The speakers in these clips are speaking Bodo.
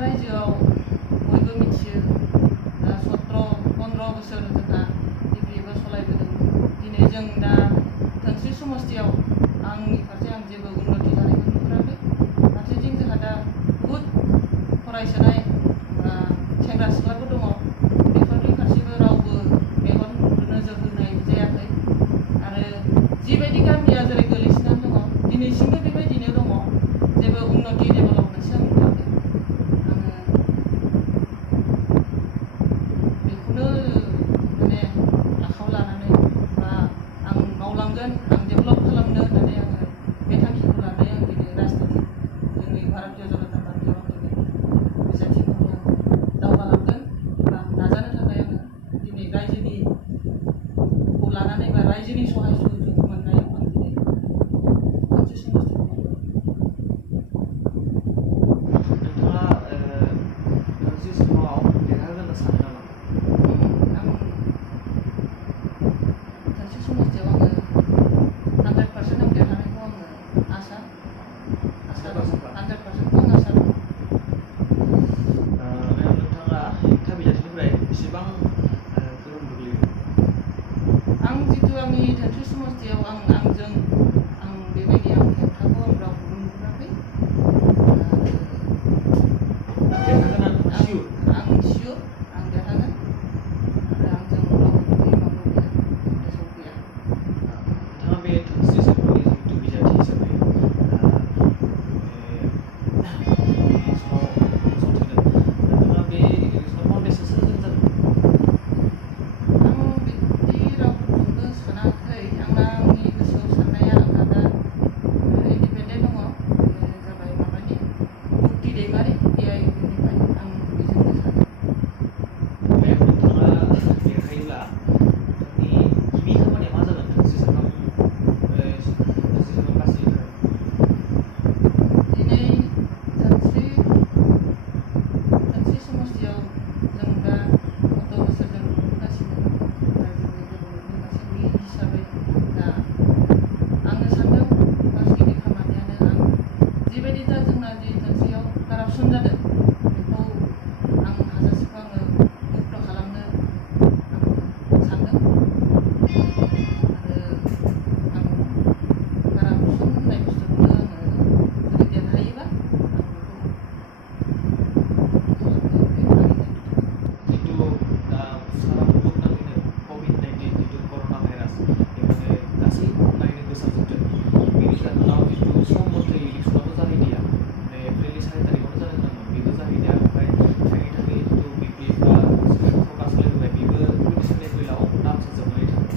रायजोआव बयबो मिथियो 17-15 बोसोर जोंहा BJP सलायबोदों। दिनै जों दा धोनस्रि समस्तियाव आंनि फारसे आं जेबो उन्नति जानायखौ नुहुराखै। फारसेथिं जोंहा दा बुहुद फरायसोनाय सेंग्रा सिख्लाफोर दङ, बेफोरनि फारसेबो रावबो मेगन नोजोर होनाय जायाखै। आरो जिबायदि गामिया जेरै गोलैसोनानै दङ दिनैसिमबो बेबायदिनो दङ, जेबो उन्नति डेभेलपमेन्टसो आं नुवाखै। आङो बेखौनो माने आखायाव लानानै बा आं मावलांगोन, आं डेभेलप खालामनो होननानै आङो बे थांखिखौ लानानै आं दिनै राजनिति जोंनि भारतीय जनता पार्टियाव दिनै बिजाथि महरै आङो दावगालांगोन बा नाजानो थाखाय आङो दिनै रायजोनिखौ लानानै बा रायजोनि सहाय सुजुग मोननायाव आं दिनै धोनस्रि समस्तिखौ मावगोन। नोंथाङा धोनस्रि समाव देरहागोन होनना सानो नामा? आं धोनस्रि समस्तियाव आङो 100% आं देरहानायखौ आङो आसा दं। 100% आं आसा दं। नोंथाङा हेंथा बिजाथिनिफ्राय बेसेबां गोहोम गोग्लैयो? आं जितु आंनि धोनस्रि समस्तियाव आं बेबायदि आं हेंथाखौ आं रावखौबो नुहुराखै। देरहागोन आं सियर। आं सियर आं देरहागोन आरो आंजों रावबो गिमाबो गैया, गोसोआव गैया। नोंथाङा बे धोनस्रि समावनि जिहेतु बिजाथि हिसाबै इलेक्सनाव नुजाथिगोन, नोंथाङा बे इलेक्सनाव कन्टेस्टआ सोरजों जागोन? आं बिदि रावफोरखौबो सानाखै। आंनि गोसोआव साननाया आंहा दा इन्डिपेन्डेन्ट दङ, बे जाबाय माबानि मुक्ति दैमारि AIUDनिफ्राय। आं बेजोंनो सानो। नोंथाङा देरहायोब्ला नोंथांनि गिबि खामानिया मा जागोन धोनस्रि साखाव गासैनि थाखाय? दिनै धोनस्रि समस्तियाव जों दा गत बोसोर जों नुबोगासिनो रायजोनि डेभेलपमेन्टनि फारसे बे हिसाबै दा आङो सानदों फार्स्ट गिबि खामानियानो आं जिबायदि दा जोंना जि धोनस्रियाव कारापसन जादों बेखौ आं हाजासेखौ आङो मुक्त खालामनो आं सानदों। आरो आं कारापसन होननाय बुस्थुखौनो आङो जुदि देरहायोबा आं बेखौ खालामनो बे आंनि दायित्व थागोन। जितु सारा मुलुगनाङैनो COVID-19 जितु कर'ना भाइरास बेफोरो गासै बुहुमनाङैनो गोसारजोबदों। बेनि जाहोनाव जितु सम मथै इलेक्सनाबो जाहैदिया, एप्रिलनि 4 तारिखआवनो जानो गोनांमोन, बेबो जाहैदिया। ओमफ्राय जायनि थाखाय जितु BJPआ फकास खालामबाय, बेबो 27 एप्रिलाव नामसो जोबनानै थांबाय।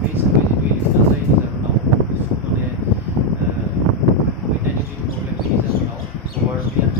बे हिसाबै जितु इलेक्सना जायनि जाहोनाव माने COVID-19 जितु प्रब्लेम, बेनि जाहोनाव गभर्नमेन्टआ